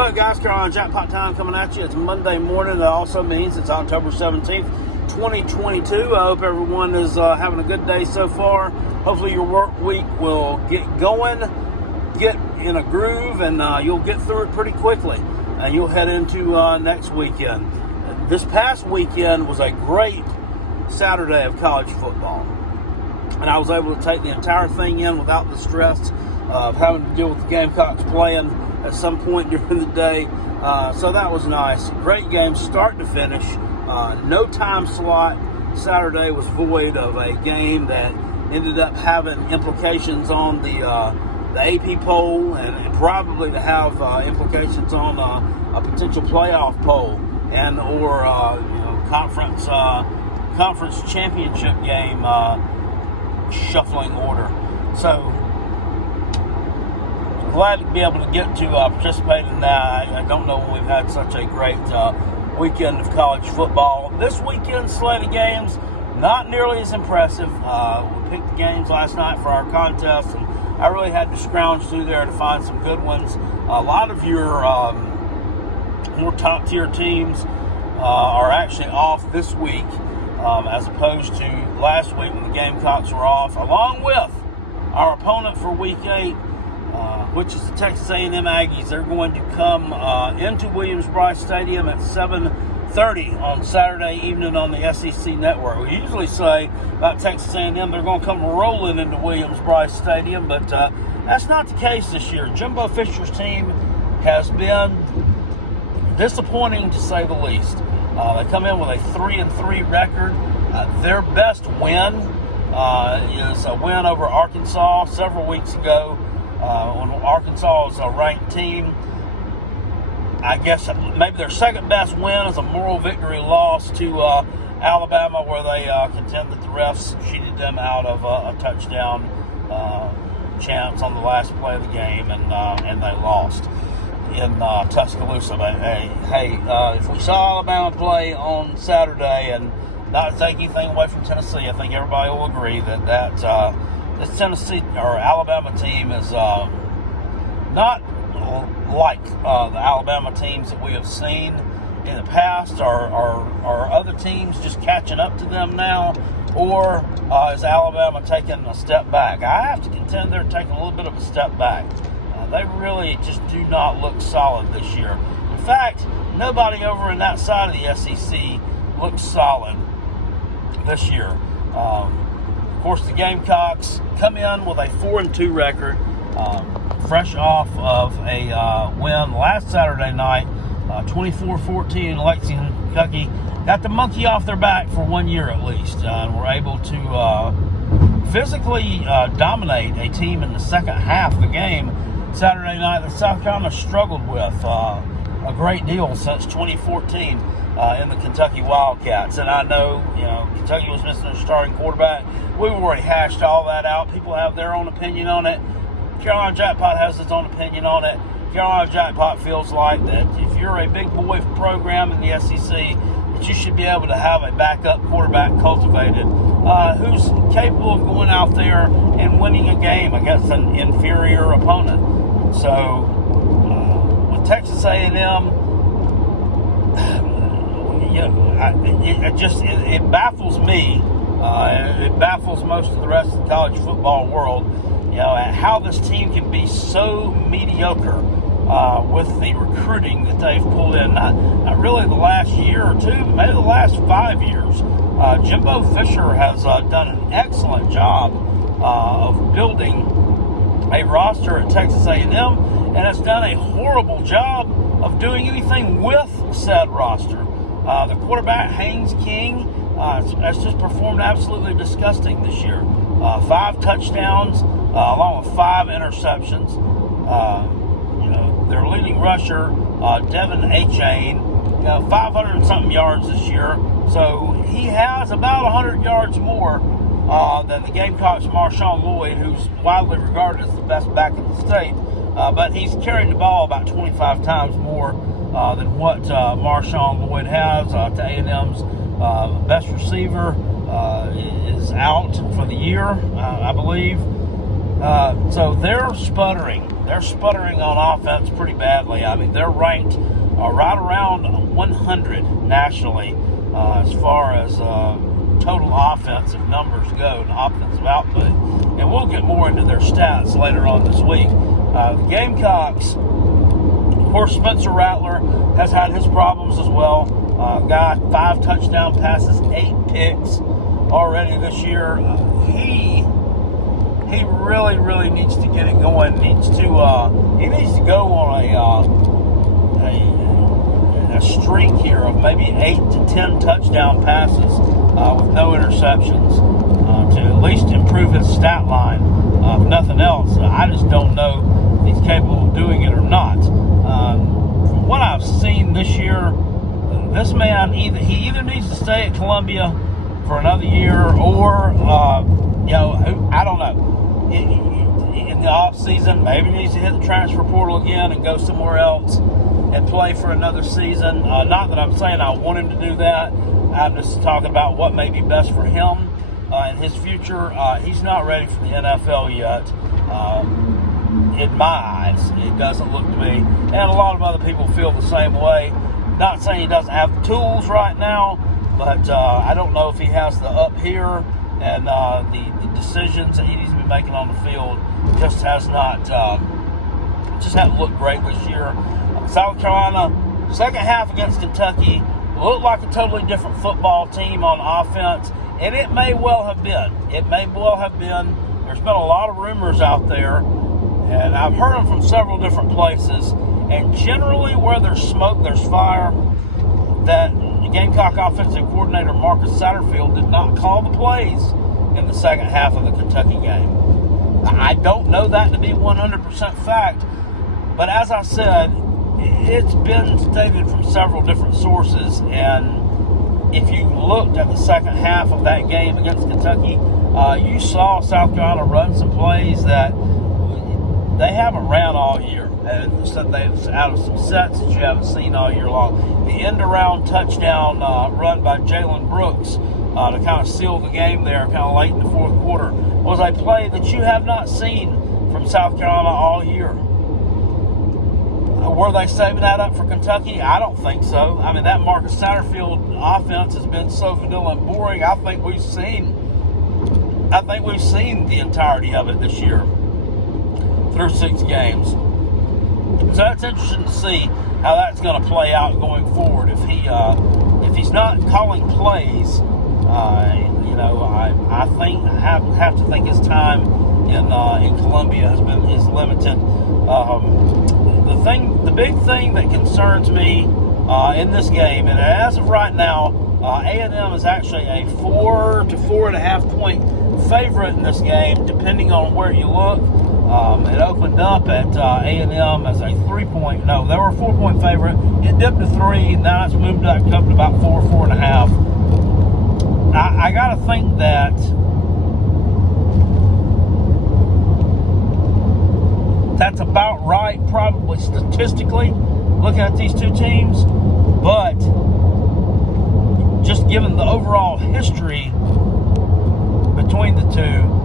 Well, guys, Carolina Jackpot time coming at you. It's Monday morning. That also means it's October 17th, 2022. I hope everyone is having a good day so far. Hopefully your work week will get going, get in a groove, and you'll get through it pretty quickly. And you'll head into next weekend. This past weekend was a great Saturday of college football. And I was able to take the entire thing in without the stress of having to deal with the Gamecocks playing at some point during the day. So that was nice. Great game, start to finish. No time slot. Saturday was void of a game that ended up having implications on the AP poll and probably to have implications on a potential playoff poll and or conference championship game shuffling order. So glad to be able to get to participate in that. I don't know when we've had such a great weekend of college football. This weekend's slate of games, not nearly as impressive. We picked the games last night for our contest, and I really had to scrounge through there to find some good ones. A lot of your more top-tier teams are actually off this week as opposed to last week when the Gamecocks were off, along with our opponent for Week 8, which is the Texas A&M Aggies. They're going to come into Williams-Brice Stadium at 7:30 on Saturday evening on the SEC Network. We usually say about Texas A&M they're going to come rolling into Williams-Brice Stadium, but that's not the case this year. Jimbo Fisher's team has been disappointing, to say the least. They come in with a 3-3 record. Their best win is a win over Arkansas several weeks ago. When Arkansas is a ranked team. I guess maybe their second best win is a moral victory loss to Alabama, where they contend that the refs cheated them out of a touchdown chance on the last play of the game, and they lost in Tuscaloosa. But hey, if we saw Alabama play on Saturday, and not to take anything away from Tennessee, I think everybody will agree that this Tennessee or Alabama team is not like the Alabama teams that we have seen in the past. Are other teams just catching up to them now, or is Alabama taking a step back? I have to contend they're taking a little bit of a step back. They really just do not look solid this year. In fact, nobody over in that side of the SEC looks solid this year. Of course, the Gamecocks come in with a 4-2 record, fresh off of a win last Saturday night, 24-14 in Lexington, Kentucky. Got the monkey off their back for 1 year at least, and were able to physically dominate a team in the second half of the game Saturday night that South Carolina struggled with a great deal since 2014. In the Kentucky Wildcats. And I know, Kentucky was missing their starting quarterback. We've already hashed all that out. People have their own opinion on it. Carolina Jackpot has its own opinion on it. Carolina Jackpot feels like that if you're a big boy program in the SEC, that you should be able to have a backup quarterback cultivated who's capable of going out there and winning a game against an inferior opponent. So with Texas A&M, it baffles me. It baffles most of the rest of the college football world. How this team can be so mediocre with the recruiting that they've pulled in. Not really the last year or two, but maybe the last 5 years. Jimbo Fisher has done an excellent job of building a roster at Texas A&M, and has done a horrible job of doing anything with said roster. The quarterback, Haynes King, has just performed absolutely disgusting this year. 5 touchdowns, along with 5 interceptions. Their leading rusher, Devin Achane, 500 and something yards this year. So he has about 100 yards more than the Gamecocks' Marshawn Lloyd, who's widely regarded as the best back in the state. But he's carried the ball about 25 times more than what Marshawn Lloyd has. To A&M's best receiver is out for the year, I believe. So they're sputtering. they're sputtering on offense pretty badly. I mean, they're ranked right around 100 nationally as far as total offensive numbers go and offensive output. And we'll get more into their stats later on this week. The Gamecocks, of course, Spencer Rattler has had his problems as well. Got 5 touchdown passes, 8 picks already this year. He really needs to get it going. He needs to go on a streak here of maybe 8 to 10 touchdown passes with no interceptions to at least improve his stat line. If nothing else, I just don't know if he's capable of doing it or not. From what I've seen this year, this man either needs to stay at Columbia for another year, or I don't know. In the off season, maybe he needs to hit the transfer portal again and go somewhere else and play for another season. Not that I'm saying I want him to do that. I'm just talking about what may be best for him in his future. He's not ready for the NFL yet. In my eyes, it doesn't look to me. And a lot of other people feel the same way. Not saying he doesn't have the tools right now, but I don't know if he has the up here, and the decisions that he needs to be making on the field just haven't looked great this year. South Carolina, second half against Kentucky, looked like a totally different football team on offense, and it may well have been. There's been a lot of rumors out there, and I've heard them from several different places, and generally where there's smoke, there's fire. That Gamecock offensive coordinator Marcus Satterfield did not call the plays in the second half of the Kentucky game. I don't know that to be 100% fact, but as I said, it's been stated from several different sources, and if you looked at the second half of that game against Kentucky, you saw South Carolina run some plays that they haven't ran all year. And so they've out of some sets that you haven't seen all year long. The end-around touchdown run by Jalen Brooks to kind of seal the game there, kind of late in the fourth quarter, was a play that you have not seen from South Carolina all year. Were they saving that up for Kentucky? I don't think so. I mean, that Marcus Satterfield offense has been so vanilla and boring. I think we've seen the entirety of it this year through 6 games. So that's interesting to see how that's going to play out going forward. If he's not calling plays, I think have to think his time in Columbia is limited. The big thing that concerns me in this game, and as of right now, A&M is actually a 4 to 4.5 point favorite in this game, depending on where you look. It opened up at A&M as a 3-point. No, they were a 4-point favorite. It dipped to 3. Now it's moved up to about 4.5. I got to think that that's about right, probably statistically, looking at these two teams. But just given the overall history between the two,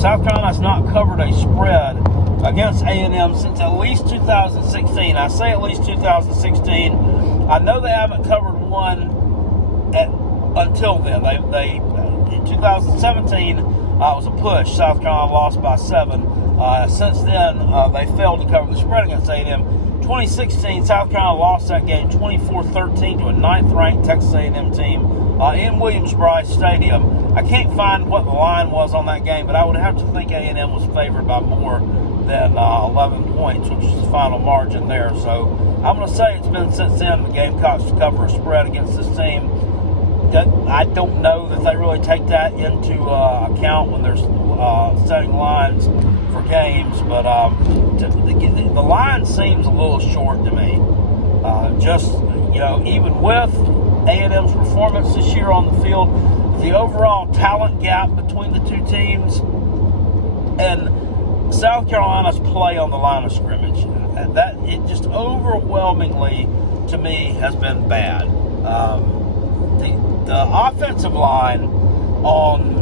South Carolina's not covered a spread against A&M since at least 2016. I say at least 2016. I know they haven't covered one until then. They in 2017 it was a push. South Carolina lost by 7. Since then, they failed to cover the spread against A&M. 2016, South Carolina lost that game 24-13 to a 9th-ranked Texas A&M team in Williams-Brice Stadium. I can't find what the line was on that game, but I would have to think A&M was favored by more than 11 points, which is the final margin there. So I'm going to say it's been since then the Gamecocks to cover a spread against this team. I don't know that they really take that into account when they're setting lines for games, but the line seems a little short to me. Even with A&M's performance this year on the field, the overall talent gap between the two teams and South Carolina's play on the line of scrimmage, that it just overwhelmingly to me has been bad. The offensive line on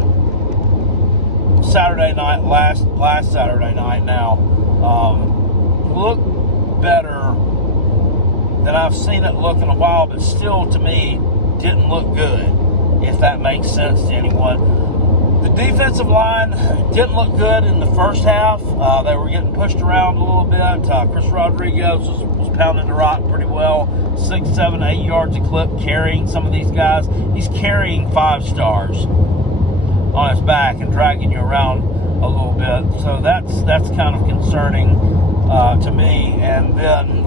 Saturday night, last Saturday night now, looked better than I've seen it look in a while, but still, to me, didn't look good, if that makes sense to anyone. The defensive line didn't look good in the first half. They were getting pushed around a little bit. Chris Rodriguez was pounding the rock pretty well, 6, 7, 8 yards a clip, carrying some of these guys. He's carrying 5 stars on his back and dragging you around a little bit. So that's kind of concerning to me. And then,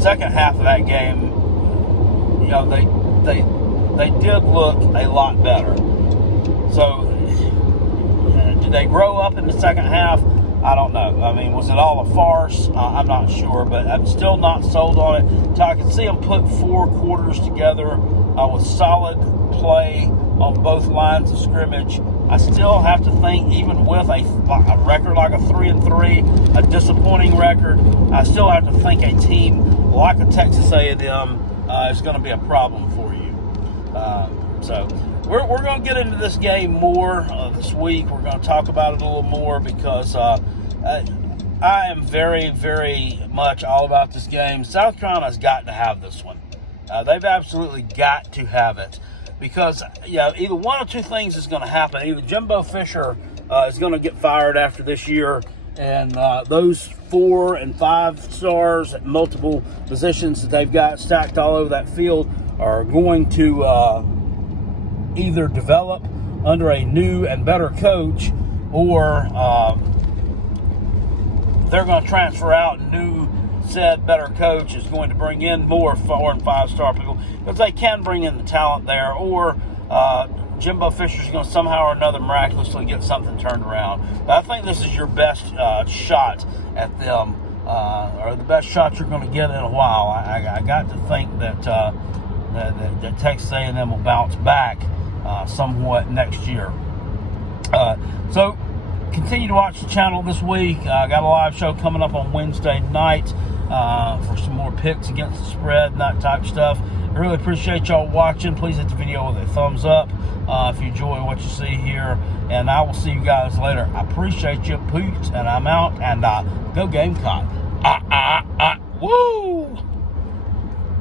second half of that game, they did look a lot better. So, did they grow up in the second half? I don't know. I mean, was it all a farce? I'm not sure, but I'm still not sold on it. So I can see them put 4 quarters together with solid play on both lines of scrimmage. I still have to think, even with a record like a 3-3, a disappointing record, I still have to think a team like a Texas A&M is going to be a problem for you. So we're going to get into this game more this week. We're going to talk about it a little more because I am very, very much all about this game. South Carolina's got to have this one. They've absolutely got to have it. Because, either one or two things is going to happen. Either Jimbo Fisher is going to get fired after this year, and those 4 and 5 stars at multiple positions that they've got stacked all over that field are going to either develop under a new and better coach, or they're going to transfer out. New said better coach is going to bring in more 4 and 5 star people, because they can bring in the talent there, or Jimbo Fisher's going to somehow or another miraculously get something turned around. But I think this is your best shot at them, or the best shot you're going to get in a while. I got to think that that Texas A&M will bounce back somewhat next year. So continue to watch the channel this week. I got a live show coming up on Wednesday night for some more picks against the spread and that type stuff. I really appreciate y'all watching. Please hit the video with a thumbs up if you enjoy what you see here. And I will see you guys later. I appreciate you, Poots, and I'm out. And go Gamecock. Woo!